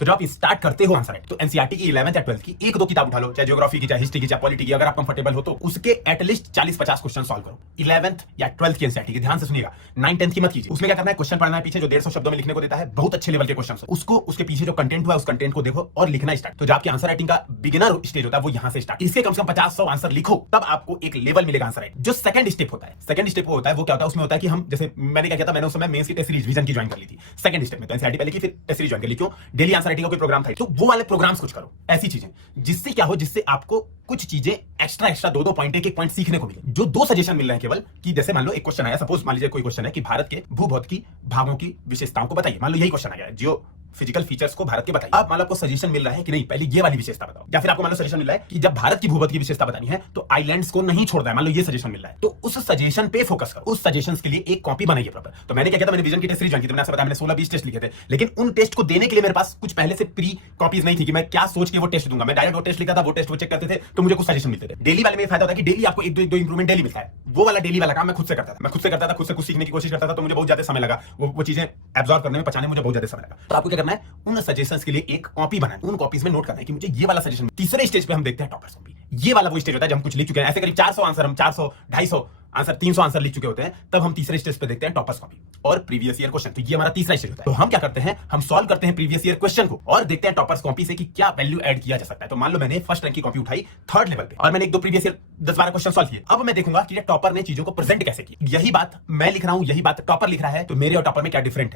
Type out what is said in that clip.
तो जब आप स्टार्ट करते हो आंसर राइट, तो एनसीईआरटी की 11th या 12th की एक दो किताब उठा लो, चाहे ज्योग्राफी की, चाहे हिस्ट्री की, चाहे पॉलिटी की, अगर आप कंफर्टेबल हो तो उसके एटलीस्ट 40-50 क्वेश्चन सॉल्व करो। 11th या 12th की एनसीईआरटी की ध्यान से सुनिएगा, 9-10 की मत कीजिए। उसमें क्या करना है, क्वेश्चन पढ़ना है पीछे जो 150 शब्दों में लिखने को देता है, बहुत अच्छे लेवल के क्वेश्चन, उसको उसके पीछे जो कंटेंट हुआ है उस कंटेंट को देखो और लिखना स्टार्ट। तो जो आपकी आंसर राइटिंग का बिगिनर स्टेज होता है वो यहां से स्टार्ट, इसके कम से कम 50-100 आंसर लिखो, तब आपको एक लेवल मिलेगा आंसर राइटिंग। जो सेकंड स्टेप होता है, सेकंड स्टेप वो होता है, वो क्या होता है, उसमें होता है कि हम, जैसे मैंने क्या किया था, मैंने उस समय मेंस की टेस्ट सीरीज विजन की ज्वाइन कर ली थी सेकंड स्टेप में, तो एनसीईआरटी पहले की, फिर टेस्ट सीरीज ज्वाइन कर ली। क्यों? डेली आंसर राइटिंग का कोई प्रोग्राम था, तो वो वाले प्रोग्राम्स कुछ करो, ऐसी चीजें जिससे क्या हो, जिससे आपको कुछ चीजें एक्स्ट्रा 2-2 पॉइंट, एक पॉइंट सीखने को मिले। जो 2 सजेशन मिल रहे हैं केवल, कि जैसे मान लो एक क्वेश्चन आया, सपोज मान लीजिए कोई क्वेश्चन है कि भारत के भूभौतिकी भागों की विशेषताओं को बताइए, मान लो यही क्वेश्चन आ गया है, जियो फिजिकल फीचर्स को भारत के बताइए। अब मान लो आपको सजेशन मिल रहा है कि नहीं, पहले ये वाली विशेषता बताओ, या फिर आपको मान लो सजेशन मिल रहा है कि जब भारत की भूभौतिकी की विशेषता बतानी है तो आइलैंड्स को नहीं छोड़ना है, मान लो ये सजेशन मिल रहा है, तो उस सजेशन पे फोकस करो, उस सजेशन के लिए एक कॉपी बनाइए प्रॉपर। तो मैंने क्या किया था, मैंने विजन की टेस्ट सीरीज ज्वाइन की थी, मैंने आपसे बताया, मैंने 16-20 टेस्ट लिखे थे, लेकिन उन टेस्ट को देने के लिए मेरे पास कुछ पहले से प्री कॉपीज नहीं थी कि मैं क्या सोच के वो टेस्ट दूंगा। मैं डायरेक्ट वो टेस्ट लिखा था, वो टेस्ट वो चेक करते थे, तो मुझे कुछ सजेशन मिलते थे। डेली वाले में फायदा होता है कि डेली आपको एक दो इंप्रूवमेंट डेली मिलता है। वो वाला डेली वाला काम मैं खुद से करता था, खुद से कुछ सीखने की कोशिश करता था, तो मुझे बहुत ज्यादा समय लगा वो चीजें एब्जॉर्ब करने में, पचाने में मुझे बहुत ज्यादा समय लगा। तो आपको क्या करना है, उन सजेशंस के लिए एक कॉपी बनाना, उन कॉपीज में नोट करना है कि मुझे ये वाला सजेशन। तीसरे स्टेज पे हम देखते हैं टॉपर्स कॉपी। ये वाला वो स्टेज होता है जब हम कुछ लिख चुके हैं, ऐसे करीब 400 आंसर, हम 400, 250 आंसर, 300 आंसर लिख चुके होते हैं, तब हम तीसरे स्टेज पे देखते हैं टॉपर्स कॉपी और प्रीवियस ईयर क्वेश्चन। तो ये हमारा तीसरा स्टेज होता है। तो हम क्या करते हैं, हम सॉल्व करते हैं प्रीवियस ईयर क्वेश्चन को और देखते हैं टॉपर्स कॉपी से कि क्या वैल्यू ऐड किया जा सकता है। तो मान लो मैंने फर्स्ट रैंक की कॉपी उठाई 3rd लेवल पे और मैंने एक दो प्रीवियस ईयर 10-12 क्वेश्चन सॉल्व किए। अब मैं देखूंगा कि टॉपर ने चीजों को प्रेजेंट कैसे किया। यही बात मैं लिख रहा हूं, यही बात टॉपर लिख रहा है, तो मेरे और टॉपर में क्या डिफरेंट है।